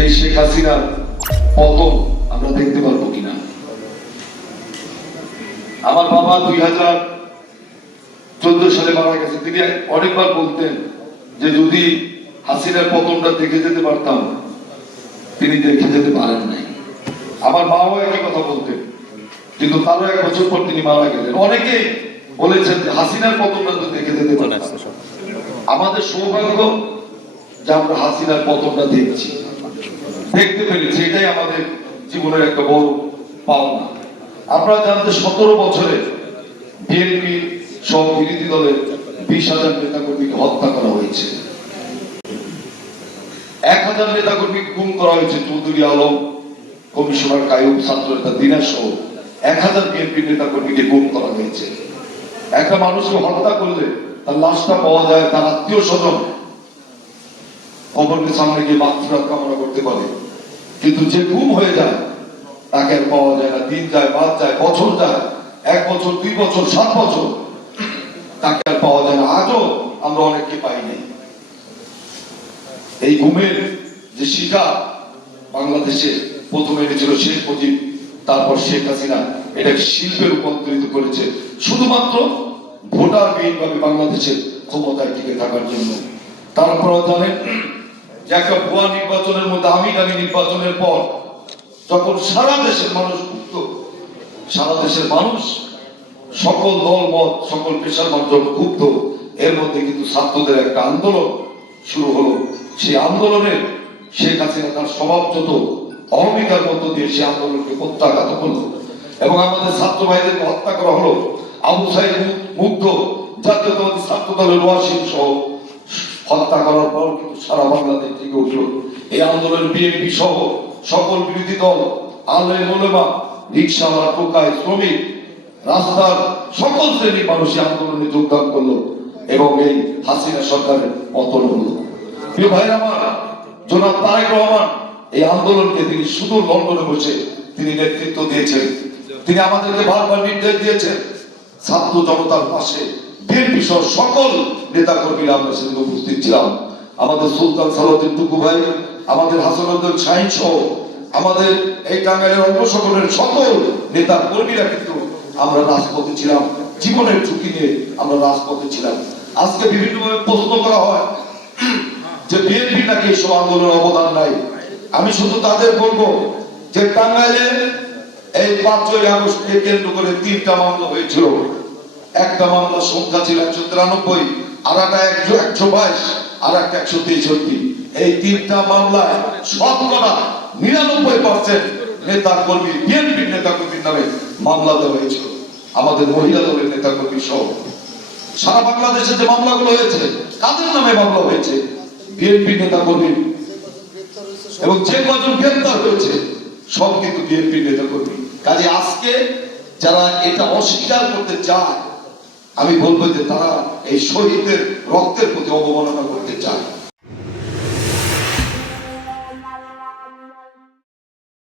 যে শেখ হাসিনার পতন আমরা দেখতে পারব কিনা। আমার বাবা দুই হাজার চোদ্দ সালে মারা গেছে। তিনি অনেকবার বলতেন যে যদি হাসিনার পতনটা দেখে যেতে পারতাম, তিনি দেখে যেতে পারেন নাই। আমার মাও একই কথা বলতেন, কিন্তু তারও এক বছর পর তিনি মারা গেলেন। অনেকে বলেছেন হাসিনার পতনটা তো দেখে যেতে পারতাম। আমাদের সৌভাগ্য যে আমরা হাসিনার পতনটা দেখছি। দেখতে পেরেছি, এটাই আমাদের জীবনের একটা বড় পাওনা। আপনারা জানতে সতেরো বছরে বিএনপি সহ বিরোধী দলের বিশ হাজার নেতাকর্মীকে হত্যা করা হয়েছে। এক হাজার নেতাকর্মী গুম করা হয়েছে চৌধুরী আলম, কমিশনার কায়ুব ছাত্র নেতা দিনা সহ এক হাজার বিএনপি নেতাকর্মীকে গুম করা হয়েছে। একটা মানুষকে হত্যা করলে তার লাশটা পাওয়া যায় তার আত্মীয় স্বজন কবরকে সামনে গিয়ে মাতৃরাত কামনা করতে পারে। কিন্তু যে গুম হয়ে যায়, তাকে আর পাওয়া যায় না। দিন যায় বাদ যায়, বছর যায়, এক বছর, দুই বছর, সাত বছর। তাকে আর পাওয়া যায় না। আজও আমরা অনেককে পাই নাই এই ঘুমের যে শিকার বাংলাদেশে প্রথমে এনেছিল শেখ মুজিব, তারপর শেখ হাসিনা, এটাকে শিল্পে রূপান্তরিত করেছে শুধুমাত্র ভোটার বিহীনভাবে বাংলাদেশের ক্ষমতায় টিকে থাকার জন্য। তারপর জানেন একটা ভুয়া নির্বাচনের মধ্যে আমি দামি নির্বাচনের পর যখন সারা দেশের মানুষ মুক্ত সারা দেশের মানুষ সকল দল, মত, সকল পেশার মাধ্যমে ক্ষুব্ধ এর মধ্যে কিন্তু ছাত্রদের একটা আন্দোলন শুরু হলো। সেই আন্দোলনের শেখ হাসিনা তার স্বভাবযত অহমিকার মধ্য দিয়ে সেই আন্দোলনকে প্রত্যাঘাত করল এবং আমাদের ছাত্র ভাইদেরকে হত্যা করা হলো। আবু সাহেব মুগ্ধ জাতীয়তাবাদী ছাত্র দলের ওয়াসিম সহ হত্যা করার পর কিন্তু সারা বাংলাদেশ থেকে উঠল। এই আন্দোলন বিএনপি সহ সকল বিরোধী দল, আলে মোলেমা রিক্সাওয়ালা টোকায়, শ্রমিক, রাস্তার সকল শ্রেণির মানুষ এই আন্দোলনে যোগদান করল এবং এই হাসিনা সরকারের পতন হলো। প্রিয় ভাই আমার, জনাব তারেক রহমান, এই আন্দোলনকে তিনি শুধু লন্ডনে বসে তিনি নেতৃত্ব দিয়েছেন। তিনি আমাদেরকে বারবার নির্দেশ দিয়েছেন, ছাত্র জনতার পাশে বিএনপি সহ সকল নেতা কর্মীরা আমরা সেদিন উপস্থিত ছিলাম। আমাদের সুলতান সালাউদ্দিন টুকু ভাই, আমাদের হাসানুদ্দিন শাহিন সহ আমাদের এই টাঙ্গাইলের সকলের সকল নেতা কর্মীরা কিন্তু আমরা রাজপথে ছিলাম। জীবনের ঝুঁকি নিয়ে আমরা রাজপথে ছিলাম। আজকে বিভিন্নভাবে প্রশ্ন করা হয় যে বিএনপি নাকি এসব আন্দোলনের অবদান নাই। আমি শুধু তাদের বলব যে টাঙ্গাইলে এই পাঁচই আগস্টকে কেন্দ্র করে তিনটা মামলা হয়েছিল। একটা মামলার সংখ্যা ছিল একশো তিরানব্বই আর একটা একশো একশো বাইশ আর একটা একশো তেষট্টি। এই তিনটা মামলায় শতকরা নিরানব্বই পার্সেন্ট নেতা কর্মী বিএনপির নেতা কর্মীর নামে মামলা দেওয়া হয়েছিল। আমাদের মহিলা দলের নেতা কর্মী সহ। সারা বাংলাদেশে যে মামলাগুলো হয়েছে, কাদের নামে মামলা হয়েছে? বিএনপি নেতা কর্মী এবং যে কজন গ্রেপ্তার হয়েছে, সব কিন্তু বিএনপি নেতা কর্মী কাজে আজকে যারা এটা অস্বীকার করতে চায়, আমি বলব যে তারা এই শহীদদের রক্তের প্রতি অবমাননা করতে চায়।